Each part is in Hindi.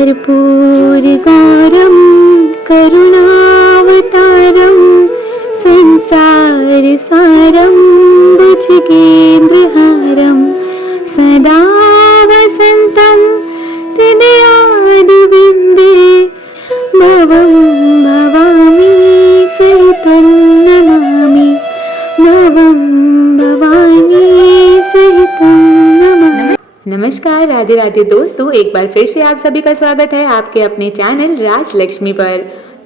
कर्पूरगौरं करुणावतारं संसारसारं भुजगेन्द्रहारं सदा वसन्तं हृदयारविन्दे भवं भवामि सहितं नमामि भवं भवानी सहितं नमामि। नमस्कार, राधे राधे दोस्तों, एक बार फिर से आप सभी का स्वागत है आपके अपने चैनल राजलक्ष्मी पर।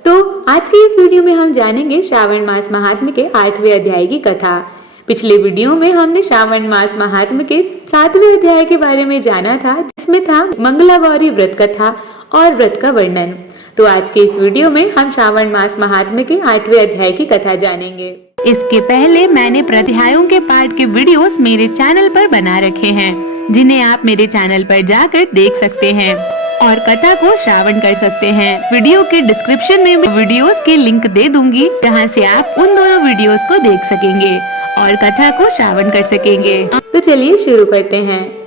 तो आज की इस वीडियो में हम जानेंगे श्रावण मास महात्म्य के 8वें अध्याय की कथा। पिछले वीडियो में हमने श्रावण मास महात्म्य के 7वें अध्याय के बारे में जाना था, जिसमें था मंगला गौरी व्रत कथा और व्रत का वर्णन। तो आज के इस वीडियो में हम श्रावण मास महात्म्य के 8वें अध्याय की कथा जानेंगे। इसके पहले मैंने अध्यायों के पाठ के वीडियोस मेरे चैनल पर बना रखे हैं, जिन्हें आप मेरे चैनल पर जाकर देख सकते हैं और कथा को श्रावण कर सकते हैं। वीडियो के डिस्क्रिप्शन में मैं वीडियोस के लिंक दे दूंगी, जहां से आप उन दोनों वीडियोस को देख सकेंगे और कथा को श्रावण कर सकेंगे। तो चलिए शुरू करते हैं।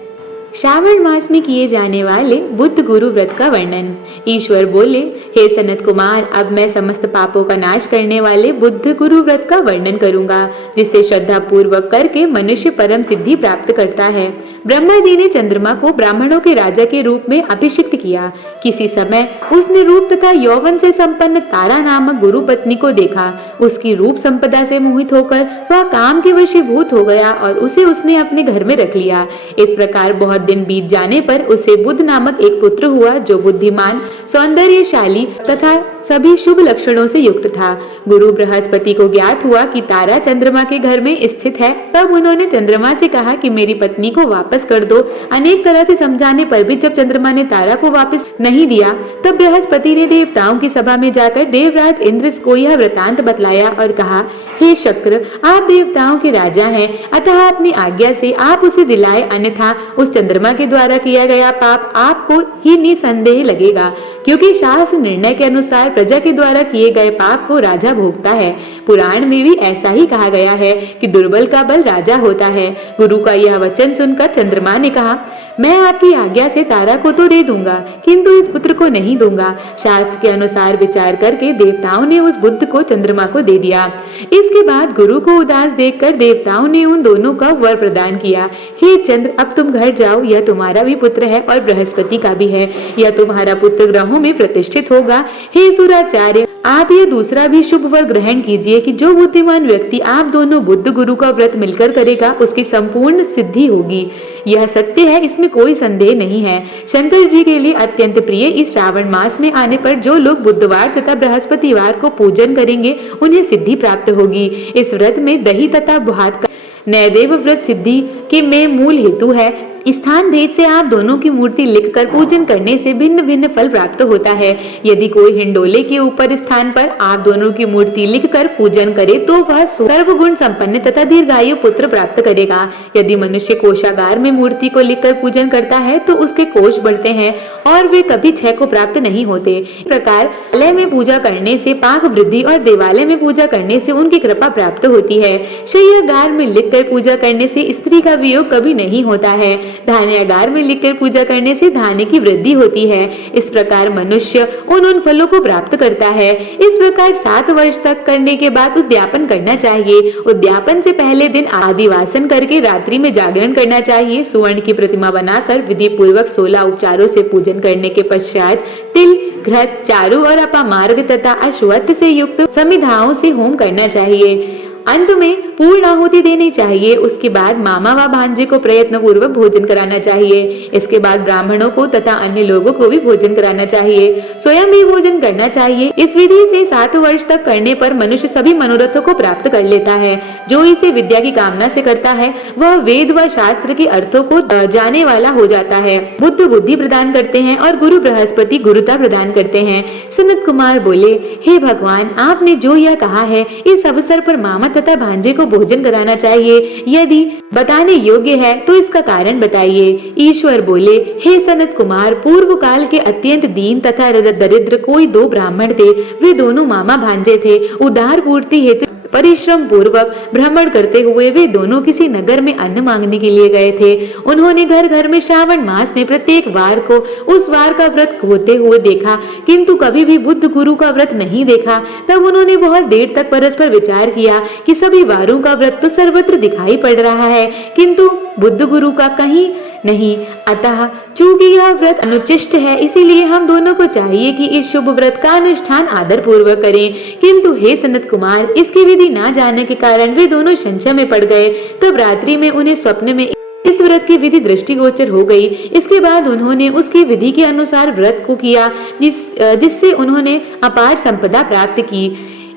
श्रावण मास में किए जाने वाले बुद्ध गुरु व्रत का वर्णन। ईश्वर बोले, हे सनत कुमार, अब मैं समस्त पापों का नाश करने वाले बुद्ध गुरु व्रत का वर्णन करूंगा, जिसे श्रद्धा पूर्वक करके मनुष्य परम सिद्धि प्राप्त करता है। ब्रह्मा जी ने चंद्रमा को ब्राह्मणों के राजा के रूप में अभिषिक्त किया। किसी समय उसने रूप तथा यौवन से संपन्न तारा नामक गुरु पत्नी को देखा। उसकी रूप संपदा से मोहित होकर वह काम के वशीभूत हो गया और उसे उसने अपने घर में रख लिया। इस प्रकार बहुत दिन बीत जाने पर उसे बुद्ध नामक एक पुत्र हुआ, जो बुद्धिमान, सौंदर्यशाली तथा सभी शुभ लक्षणों से युक्त था। गुरु बृहस्पति को ज्ञात हुआ कि तारा चंद्रमा के घर में स्थित है। तब उन्होंने चंद्रमा से कहा कि मेरी पत्नी को वापस कर दो। अनेक तरह से समझाने पर भी जब चंद्रमा ने तारा को वापस नहीं दिया, तब बृहस्पति ने देवताओं की सभा में जाकर देवराज इंद्र को यह वृतांत बतलाया और कहा, हे शक्र, आप देवताओं के राजा हैं, अतः अपनी आज्ञा से आप उसे दिलाए, अन्यथा उस चंद्रमा के द्वारा किया गया पाप आपको ही निसंदेह लगेगा, क्योंकि शास्त्र निर्णय के अनुसार प्रजा के द्वारा किए गए पाप को राजा भोगता है। पुराण में भी ऐसा ही कहा गया है कि दुर्बल का बल राजा होता है। गुरु का यह वचन सुनकर चंद्रमा ने कहा, मैं आपकी आज्ञा से तारा को तो दे दूंगा, किंतु इस पुत्र को नहीं दूंगा। शास्त्र के अनुसार विचार करके देवताओं ने उस बुद्ध को चंद्रमा को दे दिया। इसके बाद गुरु को उदास देखकर देवताओं ने उन दोनों का वर प्रदान किया, हे चंद्र, अब तुम घर जाओ, यह तुम्हारा भी पुत्र है और बृहस्पति का भी है। यह तुम्हारा पुत्र ग्रहों में प्रतिष्ठित होगा। हे सुराचार्य, आप ये दूसरा भी शुभ वर ग्रहण कीजिए कि जो बुद्धिमान व्यक्ति आप दोनों बुद्ध गुरु का व्रत मिलकर करेगा, उसकी संपूर्ण सिद्धि होगी। यह सत्य है, इसमें कोई संदेह नहीं है। शंकर जी के लिए अत्यंत प्रिय इस श्रावण मास में आने पर जो लोग बुधवार तथा बृहस्पतिवार को पूजन करेंगे, उन्हें सिद्धि प्राप्त होगी। इस व्रत में दही तथा भात का नैवेद्य व्रत सिद्धि के में मूल हेतु है। स्थान भेद से आप दोनों की मूर्ति लिखकर पूजन करने से भिन्न भिन्न फल प्राप्त होता है। यदि कोई हिंडोले के ऊपर स्थान पर आप दोनों की मूर्ति लिखकर पूजन करे तो वह सर्वगुण संपन्न तथा दीर्घायु पुत्र प्राप्त करेगा। यदि मनुष्य कोषागार में मूर्ति को लिखकर पूजन करता है तो उसके कोष बढ़ते हैं और वे कभी क्षय को प्राप्त नहीं होते। इस प्रकार आलय में पूजा करने से पाक वृद्धि और देवालय में पूजा करने से उनकी कृपा प्राप्त होती है। शय्यागार में लिखकर पूजा करने से स्त्री का वियोग कभी नहीं होता है। धान्यागार में लिखकर पूजा करने से धान्य की वृद्धि होती है। इस प्रकार मनुष्य उन फलों को प्राप्त करता है। इस प्रकार 7 वर्ष तक करने के बाद उद्यापन करना चाहिए। उद्यापन से पहले दिन आदिवासन करके रात्रि में जागरण करना चाहिए। सुवर्ण की प्रतिमा बनाकर विधि पूर्वक 16 उपचारों से पूजन करने के पश्चात तिल, घृत, चारु और अपामार्ग तथा अश्वत्थ से युक्त समिधाओं से होम करना चाहिए। अंत में पूर्ण आहुति देनी चाहिए। उसके बाद मामा व भांजे को प्रयत्न पूर्वक भोजन कराना चाहिए। इसके बाद ब्राह्मणों को तथा अन्य लोगों को भी भोजन कराना चाहिए। स्वयं भी भोजन करना चाहिए। इस विधि से 7 वर्ष तक करने पर मनुष्य सभी मनोरथों को प्राप्त कर लेता है। जो इसे विद्या की कामना से करता है, वह वेद व शास्त्र के अर्थों को जाने वाला हो जाता है। बुद्ध बुद्धि प्रदान करते हैं और गुरु बृहस्पति गुरुता प्रदान करते हैं। सनत कुमार बोले, हे भगवान, आपने जो यह कहा है, इस अवसर पर मामा तथा भांजे को भोजन कराना चाहिए। यदि बताने योग्य है तो इसका कारण बताइए। ईश्वर बोले, हे सनत कुमार, पूर्व काल के अत्यंत दीन तथा दरिद्र कोई 2 ब्राह्मण थे। वे दोनों मामा भांजे थे। उदार पूर्ति हेतु परिश्रम पूर्वक भ्रमण करते हुए वे दोनों किसी नगर में अन्न मांगने के लिए गए थे। उन्होंने घर घर में श्रावण मास में प्रत्येक वार को उस वार का व्रत होते हुए देखा, किंतु कभी भी बुद्ध गुरु का व्रत नहीं देखा। तब उन्होंने बहुत देर तक परस्पर विचार किया कि सभी वारों का व्रत तो सर्वत्र दिखाई पड़ रहा है, किंतु बुद्ध गुरु का कहीं नहीं। अतः चूंकि यह व्रत अनुचिष्ट है, इसीलिए हम दोनों को चाहिए कि इस शुभ व्रत का अनुष्ठान आदर पूर्वक करें। किंतु हे सनत कुमार, इसकी विधि न जानने के कारण वे दोनों संशय में पड़ गए। तब रात्रि में उन्हें स्वप्न में इस व्रत की विधि दृष्टिगोचर हो गई। इसके बाद उन्होंने उसकी विधि के अनुसार व्रत को किया, जिससे उन्होंने अपार संपदा प्राप्त की।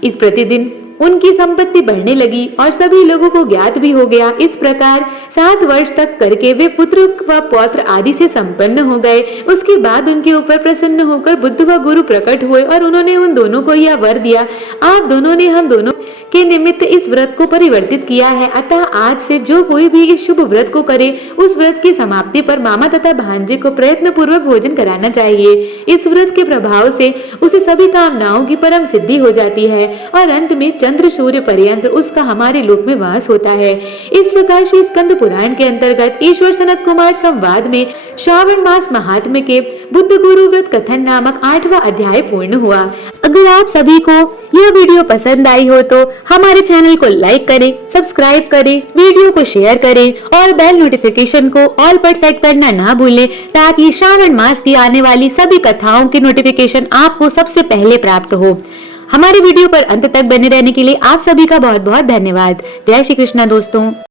इस प्रतिदिन उनकी संपत्ति बढ़ने लगी और सभी लोगों को ज्ञात भी हो गया। इस प्रकार 7 वर्ष तक करके वे पुत्र व पौत्र आदि से संपन्न हो गए। उसके बाद उनके ऊपर प्रसन्न होकर बुद्ध व गुरु प्रकट हुए और उन्होंने उन दोनों को यह वर दिया, आप दोनों ने हम दोनों के निमित्त इस व्रत को परिवर्तित किया है। अतः आज से जो कोई भी इस शुभ व्रत को करे, उस व्रत की समाप्ति पर मामा तथा भांजे को प्रयत्न पूर्वक भोजन कराना चाहिए। इस व्रत के प्रभाव से उसे सभी कामनाओं की परम सिद्धि हो जाती है और अंत में चंद्र सूर्य पर्यंत उसका हमारे लोक में वास होता है। इस प्रकार श्री स्कंद पुराण के अंतर्गत ईश्वर सनत कुमार संवाद में श्रावण मास महात्म्य के बुद्ध गुरु व्रत कथन नामक 8वां अध्याय पूर्ण हुआ। अगर आप सभी को यह वीडियो पसंद आई हो तो हमारे चैनल को लाइक करें, सब्सक्राइब करें, वीडियो को शेयर करें और बेल नोटिफिकेशन को ऑल पर सेट करना ना भूलें, ताकि श्रावण मास की आने वाली सभी कथाओं की नोटिफिकेशन आपको सबसे पहले प्राप्त हो। हमारे वीडियो पर अंत तक बने रहने के लिए आप सभी का बहुत बहुत धन्यवाद। जय श्री कृष्णा दोस्तों।